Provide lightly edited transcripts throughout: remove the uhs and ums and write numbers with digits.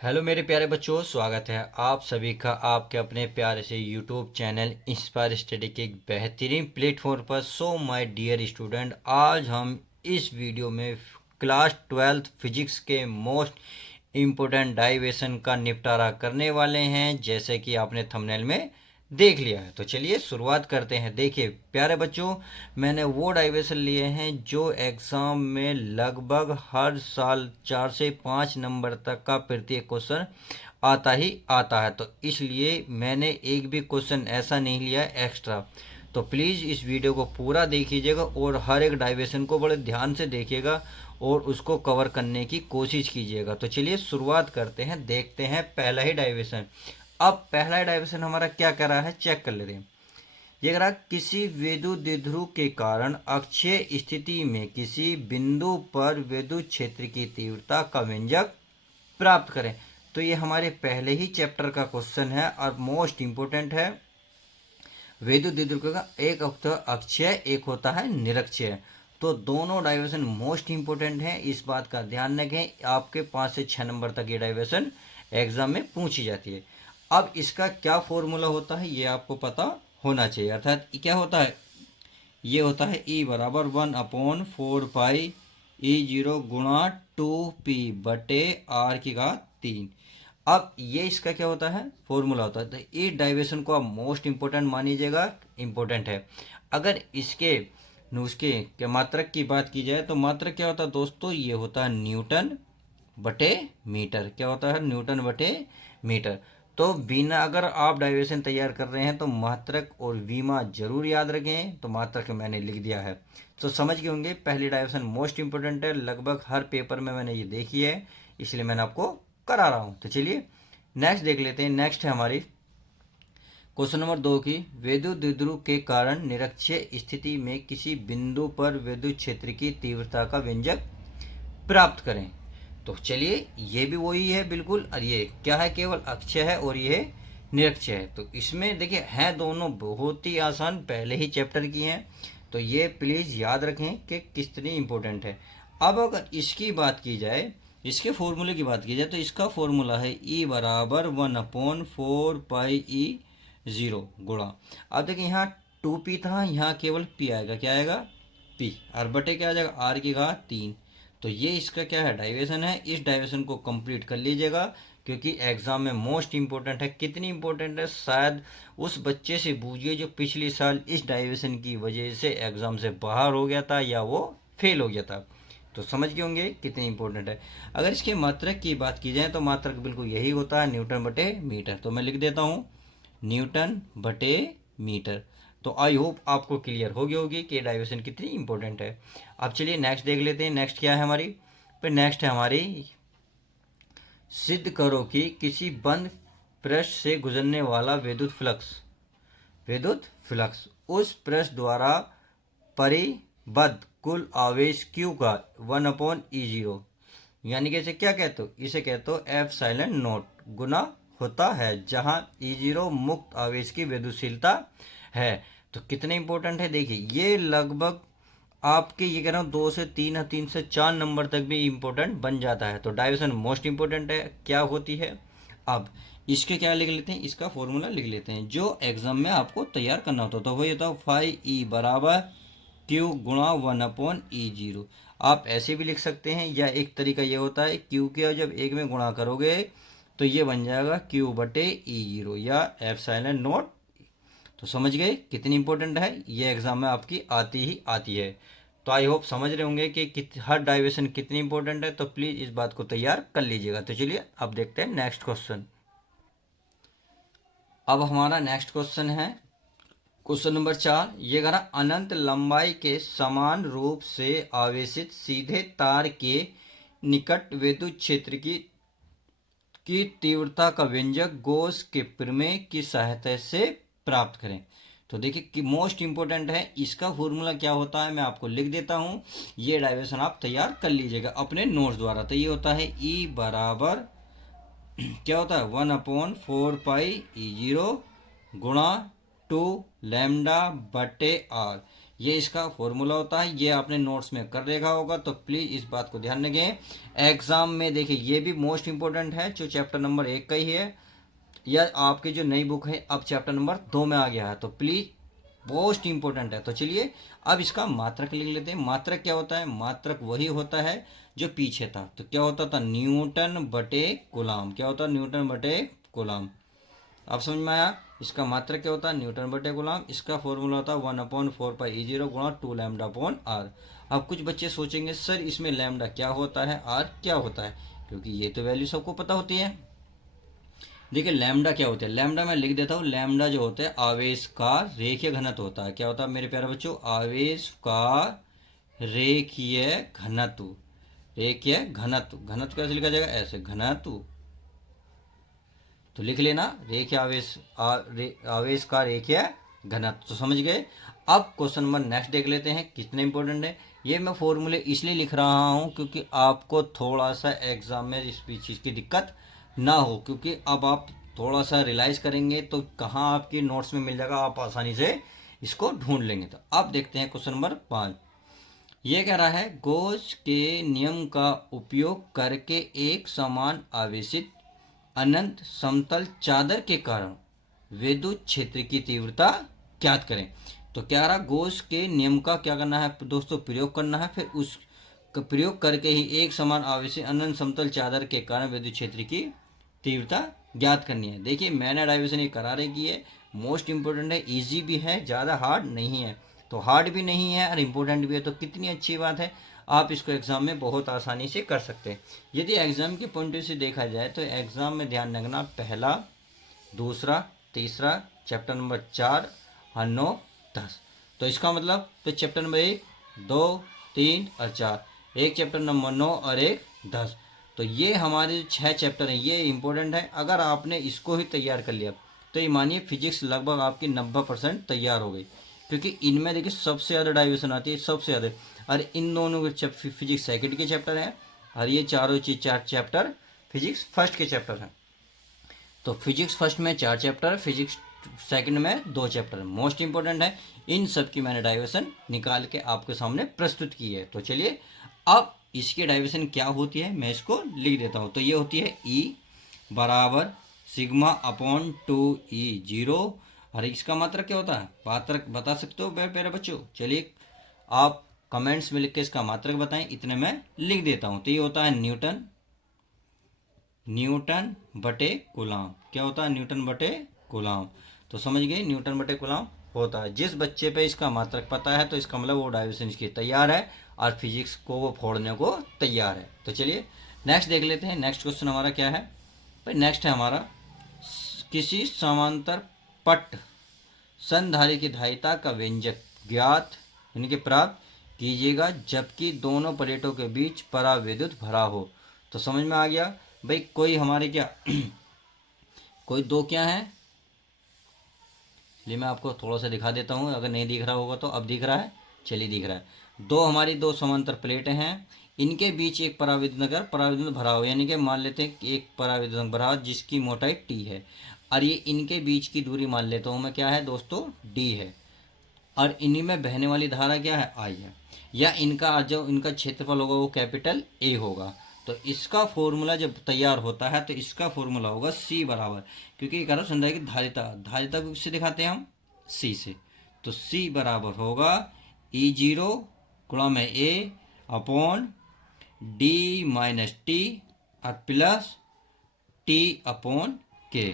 Hello मेरे प्यारे बच्चों, स्वागत है आप सभी का आपके अपने प्यारे से यूट्यूब चैनल इंस्पायर स्टडी के एक बेहतरीन प्लेटफॉर्म पर। सो माय डियर स्टूडेंट, आज हम इस वीडियो में क्लास 12th फिजिक्स के मोस्ट इम्पोर्टेंट डाइवेशन का निपटारा करने वाले हैं, जैसे कि आपने थंबनेल में देख लिया है। तो चलिए शुरुआत करते हैं। देखिए प्यारे बच्चों, मैंने वो डाइवेशन लिए हैं जो एग्ज़ाम में लगभग हर साल 4 से 5 नंबर तक का प्रत्येक क्वेश्चन आता ही आता है। तो इसलिए मैंने एक भी क्वेश्चन ऐसा नहीं लिया एक्स्ट्रा। तो प्लीज़ इस वीडियो को पूरा देखिएगा और हर एक डाइवेशन को बड़े ध्यान से देखिएगा और उसको कवर करने की कोशिश कीजिएगा। तो चलिए शुरुआत करते हैं, देखते हैं पहला ही डाइवेशन। अब पहला डाइवर्सन हमारा क्या कर रहा है, चेक कर लेते हैं। ये कह रहा है किसी विद्युत द्विध्रुव के कारण अक्षीय स्थिति में किसी बिंदु पर विद्युत क्षेत्र की तीव्रता का व्यंजक प्राप्त करें। तो ये हमारे पहले ही चैप्टर का क्वेश्चन है और मोस्ट इंपोर्टेंट है। विद्युत द्विध्रुव का एक होता है अक्षीय, एक होता है निरक्षीय। तो दोनों डाइवर्सन मोस्ट इंपोर्टेंट है, इस बात का ध्यान रखें। आपके 5 से 6 नंबर तक ये डाइवर्सन एग्जाम में पूछी जाती है। अब इसका क्या फॉर्मूला होता है ये आपको पता होना चाहिए। अर्थात क्या होता है, ये होता है E बराबर 1/4 पाई E0 गुणा 2p/r3। अब ये इसका क्या होता है, फॉर्मूला होता है। तो इस डाइवेशन को आप मोस्ट इंपोर्टेंट मानिएगा, इंपोर्टेंट है। अगर इसके नुस्खे के मात्रक की बात की जाए तो मात्रक क्या होता है दोस्तों, ये होता है न्यूटन बटे मीटर। क्या होता है, न्यूटन बटे मीटर। तो बिना, अगर आप डाइवर्शन तैयार कर रहे हैं तो मात्रक और विमा जरूर याद रखें। तो मात्रक मैंने लिख दिया है, तो समझ गए होंगे पहली डाइवर्शन मोस्ट इंपोर्टेंट है। लगभग हर पेपर में मैंने ये देखी है, इसलिए मैंने आपको करा रहा हूँ। तो चलिए नेक्स्ट देख लेते हैं। नेक्स्ट है हमारी क्वेश्चन नंबर 2 की, विद्युत द्विध्रुव के कारण निरक्षीय स्थिति में किसी बिंदु पर विद्युत क्षेत्र की तीव्रता का व्यंजक प्राप्त करें। तो चलिए ये भी वही है बिल्कुल, और ये क्या है, केवल अक्षय है और ये निरक्षय है। तो इसमें देखिए हैं दोनों बहुत ही आसान, पहले ही चैप्टर की हैं। तो ये प्लीज़ याद रखें कि कितनी इंपॉर्टेंट है। अब अगर इसकी बात की जाए, इसके फॉर्मूले की बात की जाए, तो इसका फॉर्मूला है E बराबर 1/4 पाई E0 गुणा। अब देखिए यहाँ 2p था, यहाँ केवल p आएगा। क्या आएगा, p, और बटे क्या आ जाएगा, r3। तो ये इसका क्या है, डाइवेशन है। इस डाइवेशन को कंप्लीट कर लीजिएगा, क्योंकि एग्जाम में मोस्ट इंपॉर्टेंट है। कितनी इंपॉर्टेंट है, शायद उस बच्चे से पूछिए जो पिछले साल इस डाइवेशन की वजह से एग्जाम से बाहर हो गया था या वो फेल हो गया था। तो समझ गए होंगे कितनी इंपॉर्टेंट है। अगर इसके मात्रक की बात की जाए तो मात्रक बिल्कुल यही होता है, न्यूटन बटे मीटर। तो मैं लिख देता हूँ न्यूटन बटे मीटर। तो आई होप आपको क्लियर हो गई होगी कि डाइवर्शन कितनी इंपॉर्टेंट है। अब चलिए नेक्स्ट देख लेते हैं। नेक्स्ट क्या है हमारी, फिर नेक्स्ट है हमारी, सिद्ध करो कि किसी बंद पृष्ठ से गुजरने वाला विद्युत फ्लक्स उस पृष्ठ द्वारा परिबद्ध कुल आवेश Q का 1/E0, यानी कि इसे क्या कहते हो, इसे कहते हो एप्सिलॉन नॉट गुना होता है, जहां E0 मुक्त आवेश की विद्युतशीलता है। तो कितने इंपॉर्टेंट है, देखिए ये लगभग आपके, ये कह रहा हूँ 2 से 3 या 3 से 4 नंबर तक भी इंपॉर्टेंट बन जाता है। तो डाइवर्सन मोस्ट इंपॉर्टेंट है, क्या होती है। अब इसके क्या लिख लेते हैं, इसका फॉर्मूला लिख लेते हैं जो एग्जाम में आपको तैयार करना होता है। तो वही होता है 5E बराबर Q गुणा 1/E0। आप ऐसे भी लिख सकते हैं, या एक तरीका ये होता है Q के जब एक में गुणा करोगे तो ये बन जाएगा Q बटे E0 या एप्सिलॉन नॉट। तो समझ गए कितनी इंपॉर्टेंट है, ये एग्जाम में आपकी आती ही आती है। तो आई होप समझ रहे होंगे कि हर डाइवर्शन कितनी इंपॉर्टेंट है। तो प्लीज़ इस बात को तैयार कर लीजिएगा। तो चलिए अब देखते हैं नेक्स्ट क्वेश्चन। अब हमारा नेक्स्ट क्वेश्चन है क्वेश्चन नंबर 4। ये कह रहा, अनंत लंबाई के समान रूप से आवेशित सीधे तार के निकट विद्युत क्षेत्र की तीव्रता का व्यंजक गॉस के प्रमेय की सहायता से प्राप्त करें। तो देखिए कि मोस्ट इंपॉर्टेंट है, इसका फॉर्मूला क्या होता है मैं आपको लिख देता हूँ। ये डाइवर्शन आप तैयार कर लीजिएगा अपने नोट्स द्वारा। तो ये होता है E बराबर क्या होता है, 1/4 पाई E0 गुणा 2 लैम्डा बटे R। ये इसका फॉर्मूला होता है, ये आपने नोट्स में कर देखा होगा, तो प्लीज़ इस बात को ध्यान रखें। एग्जाम में देखिए ये भी मोस्ट इंपॉर्टेंट है, जो चैप्टर नंबर 1 का ही है, या आपकी जो नई बुक है अब चैप्टर नंबर 2 में आ गया है, तो प्लीज़ मोस्ट इंपॉर्टेंट है। तो चलिए अब इसका मात्रक लिख लेते हैं। मात्रक क्या होता है? मात्रक वही होता है जो पीछे था। तो क्या होता था? न्यूटन बटे कूलाम। क्या होता है? न्यूटन बटे कूलाम। अब समझ में आया? इसका मात्रक क्या होता है? न्यूटन बटे कूलाम। इसका फॉर्मूला होता है 1/4πe0 गुणा 2 लैम्डा अपॉन आर। अब कुछ बच्चे सोचेंगे सर इसमें लैम्डा क्या होता है, आर क्या होता है, क्योंकि ये तो वैल्यू सबको पता होती है। देखिए लैम्डा क्या होता है, लैम्डा मैं लिख देता हूँ। लैम्डा जो होता है आवेश का रेखीय घनत्व होता है। क्या होता है मेरे प्यारे बच्चों? आवेश का रेखीय घनत्व। रेखीय घनत्व, घनत्व कैसे लिखा जाएगा? ऐसे, घनत्व। तो लिख लेना रेखीय आवेश का रेखीय घनत्व। तो समझ गए। अब क्वेश्चन नंबर नेक्स्ट देख लेते हैं, कितने इंपॉर्टेंट है। ये मैं फॉर्मूले इसलिए लिख रहा हूँ क्योंकि आपको थोड़ा सा एग्जाम में इस चीज़ की दिक्कत ना हो, क्योंकि अब आप थोड़ा सा रियलाइज करेंगे तो कहाँ आपकी नोट्स में मिल जाएगा, आप आसानी से इसको ढूंढ लेंगे। तो अब देखते हैं क्वेश्चन नंबर 5। ये कह रहा है गॉस के नियम का उपयोग करके एक समान आवेशित अनंत समतल चादर के कारण विद्युत क्षेत्र की तीव्रता ज्ञात करें। तो क्या रहा? गॉस के नियम का क्या करना है दोस्तों? प्रयोग करना है, फिर उस प्रयोग करके ही एक समान आवेशित अनंत समतल चादर के कारण विद्युत क्षेत्र की तीव्रता ज्ञात करनी है। देखिए मैंने डाइवर्सन ये करा रही की है, मोस्ट इंपॉर्टेंट है, इजी भी है, ज़्यादा हार्ड नहीं है। तो हार्ड भी नहीं है और इम्पोर्टेंट भी है, तो कितनी अच्छी बात है। आप इसको एग्ज़ाम में बहुत आसानी से कर सकते हैं। यदि एग्ज़ाम के पॉइंट से देखा जाए तो एग्ज़ाम में ध्यान रखना, पहला, दूसरा, तीसरा, चैप्टर नंबर 4 और 9, 10। तो इसका मतलब तो चैप्टर नंबर 1, 2, 3 और 4, एक चैप्टर नंबर 9 और एक 10। तो ये हमारे जो 6 चैप्टर हैं ये इंपॉर्टेंट है। अगर आपने इसको ही तैयार कर लिया तो ये मानिए फिजिक्स लगभग आपकी 90% तैयार हो गई, क्योंकि इनमें देखिए सबसे ज़्यादा डाइवर्सन आती है, सबसे ज़्यादा। और इन दोनों के फिजिक्स सेकंड के चैप्टर हैं और ये चारों चीज 4 चैप्टर फिजिक्स फर्स्ट के चैप्टर हैं। तो फिजिक्स फर्स्ट में 4 चैप्टर, फिजिक्स सेकंड में 2 चैप्टर मोस्ट इंपॉर्टेंट है। इन सब की मैंने डाइवर्सन निकाल के आपके सामने प्रस्तुत की है। तो चलिए अब इसकी डाइवर्सन क्या होती है मैं इसको लिख देता हूँ। तो ये होती है E बराबर सिग्मा अपॉन 2E0। और इसका मात्रक क्या होता है? मात्रक बता सकते हो मेरे बच्चों? चलिए आप कमेंट्स में लिख के इसका मात्रक बताएं, इतने में लिख देता हूँ। तो ये होता है न्यूटन, न्यूटन बटे कूलाम। क्या होता है? न्यूटन बटे कूलाम। तो समझ गए, न्यूटन बटे कूलाम होता है। जिस बच्चे पे इसका मात्रक पता है तो इसका मतलब वो डाइवर्सन इसकी तैयार है और फिजिक्स को वो फोड़ने को तैयार है। तो चलिए नेक्स्ट देख लेते हैं। नेक्स्ट क्वेश्चन हमारा क्या है भाई? नेक्स्ट है हमारा, किसी समांतर पट संधारी की धारिता का व्यंजक ज्ञात यानी कि प्राप्त कीजिएगा जबकि दोनों प्लेटों के बीच पराविद्युत भरा हो। तो समझ में आ गया भाई। कोई हमारे क्या कोई दो क्या है, चलिए मैं आपको थोड़ा सा दिखा देता हूँ, अगर नहीं दिख रहा होगा तो अब दिख रहा है। चलिए दिख रहा है। दो समांतर प्लेटें हैं, इनके बीच एक पराविद्युत भरा हो, यानी कि मान लेते हैं कि एक पराविद्युत भरा हो जिसकी मोटाई टी है, और ये इनके बीच की दूरी मान लेता हूँ मैं क्या है दोस्तों? डी है। और इन्हीं में बहने वाली धारा क्या है? आई है। या इनका जो इनका क्षेत्रफल होगा वो कैपिटल ए होगा। तो इसका फॉर्मूला जब तैयार होता है तो इसका फॉर्मूला होगा सी बराबर, क्योंकि कह रहा हूँ संधारित्र की धारिता, धारिता को किससे दिखाते हैं हम? सी से। तो सी बराबर होगा E0 गुणा में ए अपॉन डी माइनस टी और प्लस टी अपॉन के।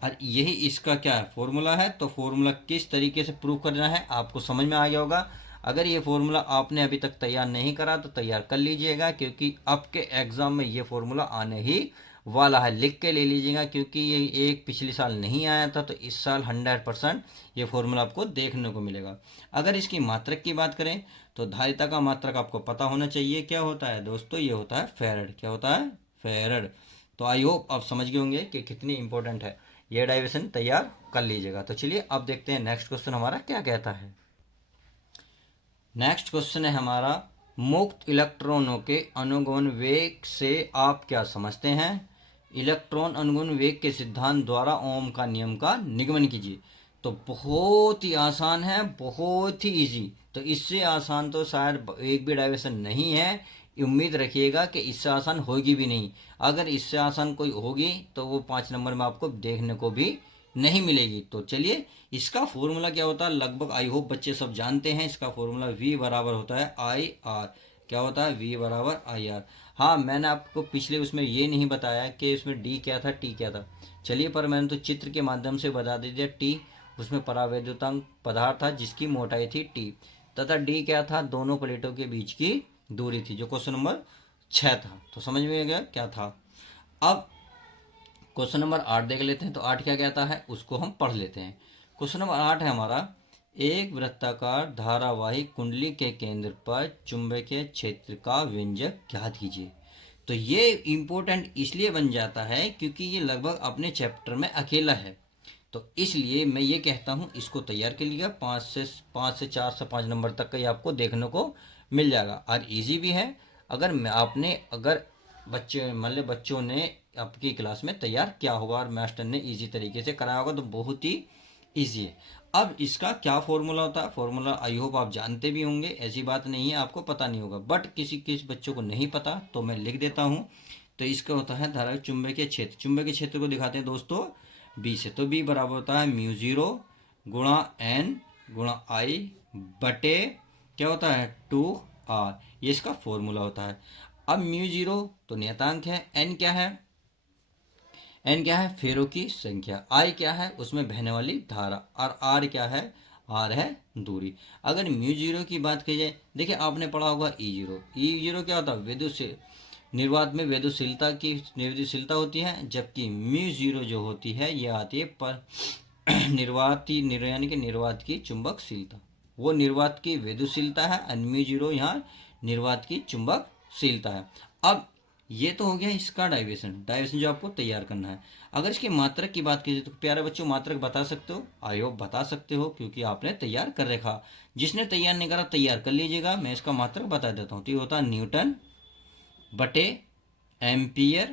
और यही इसका क्या है? फॉर्मूला है। तो फॉर्मूला किस तरीके से प्रूव करना है आपको समझ में आ गया होगा। अगर ये फॉर्मूला आपने अभी तक तैयार नहीं करा तो तैयार कर लीजिएगा, क्योंकि आपके एग्जाम में ये फॉर्मूला आने ही वाला है। लिख के ले लीजिएगा, क्योंकि ये एक पिछले साल नहीं आया था, तो इस साल 100% ये फॉर्मूला आपको देखने को मिलेगा। अगर इसकी मात्रक की बात करें तो धारिता का मात्रक आपको पता होना चाहिए, क्या होता है दोस्तों? ये होता है फेरड। क्या होता है? फेरड। तो आई होप आप समझ गए होंगे कि कितनी इंपॉर्टेंट है। ये डाइवर्सन तैयार कर लीजिएगा। तो चलिए अब देखते हैं नेक्स्ट क्वेश्चन हमारा क्या कहता है। नेक्स्ट क्वेश्चन है हमारा, मुक्त इलेक्ट्रॉनों के अनुगमन वेग से आप क्या समझते हैं? इलेक्ट्रॉन अनुगमन वेग के सिद्धांत द्वारा ओम का नियम का निगमन कीजिए। तो बहुत ही आसान है, बहुत ही इजी। तो इससे आसान तो शायद एक भी डाइवर्सन नहीं है। उम्मीद रखिएगा कि इससे आसान होगी भी नहीं। अगर इससे आसान कोई होगी तो वो 5 नंबर में आपको देखने को भी नहीं मिलेगी। तो चलिए, इसका फॉर्मूला क्या होता है, लगभग आई होप बच्चे सब जानते हैं। इसका फॉर्मूला V बराबर होता है IR। क्या होता है, V बराबर IR। हाँ, मैंने आपको पिछले उसमें ये नहीं बताया कि उसमें D क्या था, T क्या था। चलिए, पर मैंने तो चित्र के माध्यम से बता दिया। T उसमें परावैद्युतांक पदार्थ था जिसकी मोटाई थी T, तथा D क्या था, दोनों प्लेटों के बीच की दूरी थी, जो क्वेश्चन नंबर 6 था। तो समझ में गया क्या था। अब क्वेश्चन नंबर 8 देख लेते हैं। तो 8 क्या कहता है उसको हम पढ़ लेते हैं। क्वेश्चन नंबर 8 है हमारा, एक वृत्ताकार धारावाही कुंडली के केंद्र पर चुंबकीय क्षेत्र का व्यंजक ज्ञात कीजिए। तो ये इम्पोर्टेंट इसलिए बन जाता है क्योंकि ये लगभग अपने चैप्टर में अकेला है। तो इसलिए मैं ये कहता हूँ इसको तैयार कर लिया। 5 से 4 से 5 नंबर तक का ये आपको देखने को मिल जाएगा और इजी भी है। अगर बच्चे मतलब बच्चों ने आपकी क्लास में तैयार किया होगा और मास्टर ने इजी तरीके से कराया होगा तो बहुत ही इजी है। अब इसका क्या फॉर्मूला होता है, फॉर्मूला आई होप आप जानते भी होंगे, ऐसी बात नहीं है आपको पता नहीं होगा, बट किसी बच्चों को नहीं पता तो मैं लिख देता हूँ। तो इसका होता है धारा चुंबकीय क्षेत्र। चुंबकीय क्षेत्र को दिखाते हैं दोस्तों B से। तो B बराबर होता है μ0 गुणा N गुणा I बटे क्या होता है 2R। ये इसका फॉर्मूला होता है। अब μ0 तो नियतांक है, N क्या है, N क्या है फेरों की संख्या, I क्या है उसमें बहने वाली धारा, और R क्या है, R है दूरी। अगर μ0 की बात की जाए, देखिए आपने पढ़ा होगा E0 क्या होता है विद्युत से निर्वात में विद्युतशीलता होती है, जबकि μ0 जो होती है ये आती है पर यानी कि निर्वात की चुंबकशीलता। वो निर्वात की विद्युतशीलता है और μ0 यहाँ निर्वात की चुंबकशीलता है। अब ये तो हो गया इसका डाइवर्सन जो आपको तैयार करना है। अगर इसके मात्रक की बात की जाए तो प्यारे बच्चों मात्रक बता सकते हो, आई होप बता सकते हो क्योंकि आपने तैयार कर रखा। जिसने तैयार नहीं करा तैयार कर लीजिएगा, मैं इसका मात्रक बता देता हूँ। तो ये होता है न्यूटन बटे एम्पियर।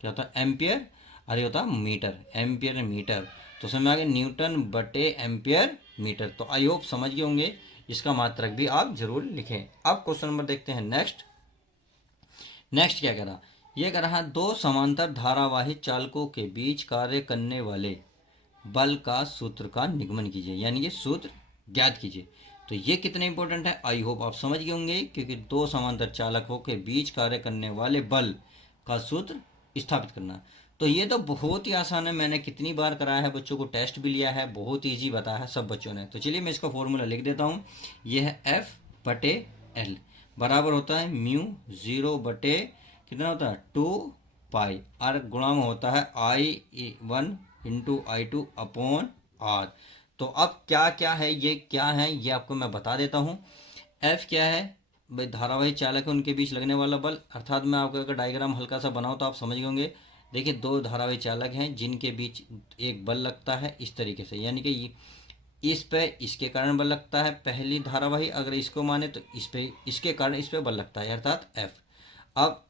क्या होता है एम्पियर, अरे होता है मीटर, एम्पियर मीटर। तो समझ में आ गया न्यूटन बटे एम्पियर मीटर। तो आई होप समझ गए होंगे, इसका मात्रक भी आप जरूर लिखें। अब क्वेश्चन नंबर देखते हैं नेक्स्ट क्या कह रहा, ये कह रहा दो समांतर धारावाही चालकों के बीच कार्य करने वाले बल का सूत्र का निगमन कीजिए, यानी कि सूत्र ज्ञात कीजिए। तो ये कितने इंपॉर्टेंट है आई होप आप समझ गए होंगे, क्योंकि दो समांतर चालकों के बीच कार्य करने वाले बल का सूत्र स्थापित करना। तो ये तो बहुत ही आसान है, मैंने कितनी बार कराया है, बच्चों को टेस्ट भी लिया है, बहुत ईजी बताया है सब बच्चों ने। तो चलिए मैं इसका फॉर्मूला लिख देता हूँ। ये है F बटे L बराबर होता है μ0 बटे कितना होता है 2 पाई, और गुणा में होता है I1 into I2 upon R। तो अब क्या क्या है ये आपको मैं बता देता हूँ। F क्या है भाई, धारावाही चालक है उनके बीच लगने वाला बल, अर्थात मैं आपको अगर डायग्राम हल्का सा बनाऊँ तो आप समझ गए होंगे। देखिए दो धारावाही चालक हैं जिनके बीच एक बल लगता है इस तरीके से, यानी कि इस पे इसके कारण बल लगता है पहली धारावाही, अगर इसको माने तो इस पे इसके कारण इस पे बल लगता है अर्थात F। अब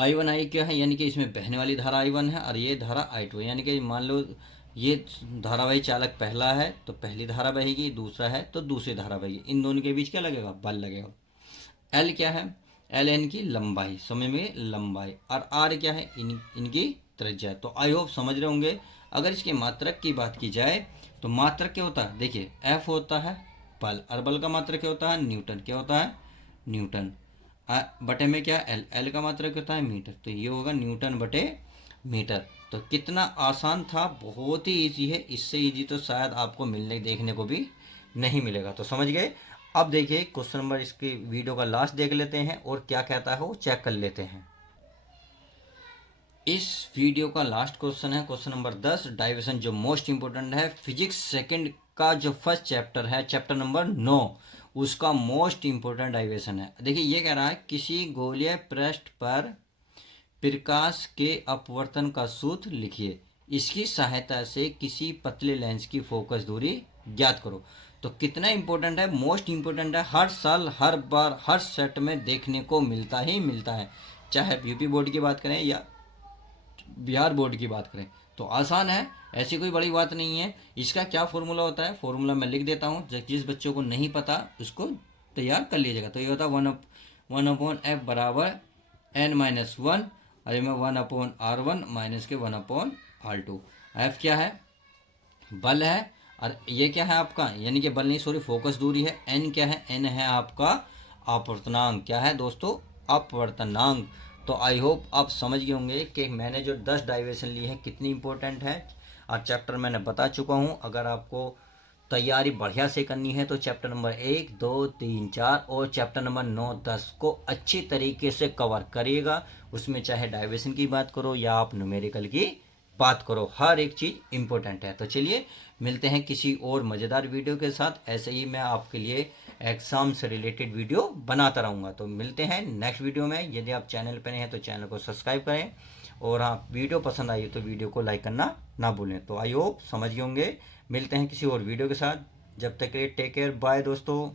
I1 I क्या है, यानी कि इसमें बहने वाली धारा I1 है और ये धारा I2 है, यानी कि मान लो ये धारावाही चालक पहला है तो पहली धारा बहेगी, दूसरा है तो दूसरी धारा बहेगी, इन दोनों के बीच क्या लगेगा बल लगेगा। L क्या है, L इनकी लंबाई, समय में लंबाई, और R क्या है इनकी त्रिज्या। तो आई होप समझ रहे होंगे। अगर इसके मात्रक की बात की जाए तो मात्रक क्या होता है, देखिए F होता है बल, और बल का मात्रक क्या होता है न्यूटन, क्या होता है न्यूटन, बटे में क्या L का मात्रक होता है मीटर। तो ये होगा न्यूटन बटे मीटर। तो कितना आसान था, बहुत ही इजी है, इससे इजी तो शायद आपको देखने को भी नहीं मिलेगा। तो समझ गए। अब देखिए क्वेश्चन नंबर इसके वीडियो का लास्ट देख लेते हैं और क्या कहता है वो चेक कर लेते हैं। इस वीडियो का लास्ट क्वेश्चन है क्वेश्चन नंबर 10, डाइवर्सन, जो मोस्ट इंपोर्टेंट है। फिजिक्स सेकंड का जो फर्स्ट चैप्टर है, चैप्टर नंबर 9, उसका मोस्ट इंपोर्टेंट डाइवर्सन है। देखिए ये कह रहा है किसी गोलीय पृष्ठ पर प्रकाश के अपवर्तन का सूत्र लिखिए, इसकी सहायता से किसी पतले लेंस की फोकस दूरी ज्ञात करो। तो कितना इंपॉर्टेंट है, मोस्ट इंपॉर्टेंट है, हर साल हर बार हर सेट में देखने को मिलता ही मिलता है, चाहे यूपी बोर्ड की बात करें या बिहार बोर्ड की बात करें। तो आसान है, ऐसी कोई बड़ी बात नहीं है। इसका क्या फॉर्मूला होता है, फॉर्मूला मैं लिख देता हूँ, जिस बच्चों को नहीं पता उसको तैयार कर लीजिएगा। तो ये होता है 1/f बराबर n-1, अरे मैं 1/r1 माइनस के 1/r2। एफ क्या है, बल है, और ये क्या है आपका, यानी कि बल नहीं सॉरी फोकस दूरी है। एन क्या है, एन है आपका अपवर्तनांक। क्या है दोस्तों, अपवर्तनांक। तो आई होप आप समझ गए होंगे कि मैंने जो 10 डाइवर्शन ली है कितनी इंपॉर्टेंट है, और चैप्टर मैंने बता चुका हूँ। अगर आपको तैयारी बढ़िया से करनी है तो चैप्टर नंबर 1, 2, 3, 4 और चैप्टर नंबर 9, 10 को अच्छी तरीके से कवर करिएगा। उसमें चाहे डाइवर्शन की बात करो या आप न्यूमेरिकल की बात करो, हर एक चीज़ इंपॉर्टेंट है। तो चलिए मिलते हैं किसी और मज़ेदार वीडियो के साथ। ऐसे ही मैं आपके लिए एग्ज़ाम से रिलेटेड वीडियो बनाता रहूँगा। तो मिलते हैं नेक्स्ट वीडियो में। यदि आप चैनल पर नए हैं तो चैनल को सब्सक्राइब करें, और हाँ वीडियो पसंद आई तो वीडियो को लाइक करना ना भूलें। तो आई होप समझ गए होंगे। मिलते हैं किसी और वीडियो के साथ, जब तक के लिए टेक केयर, बाय दोस्तों।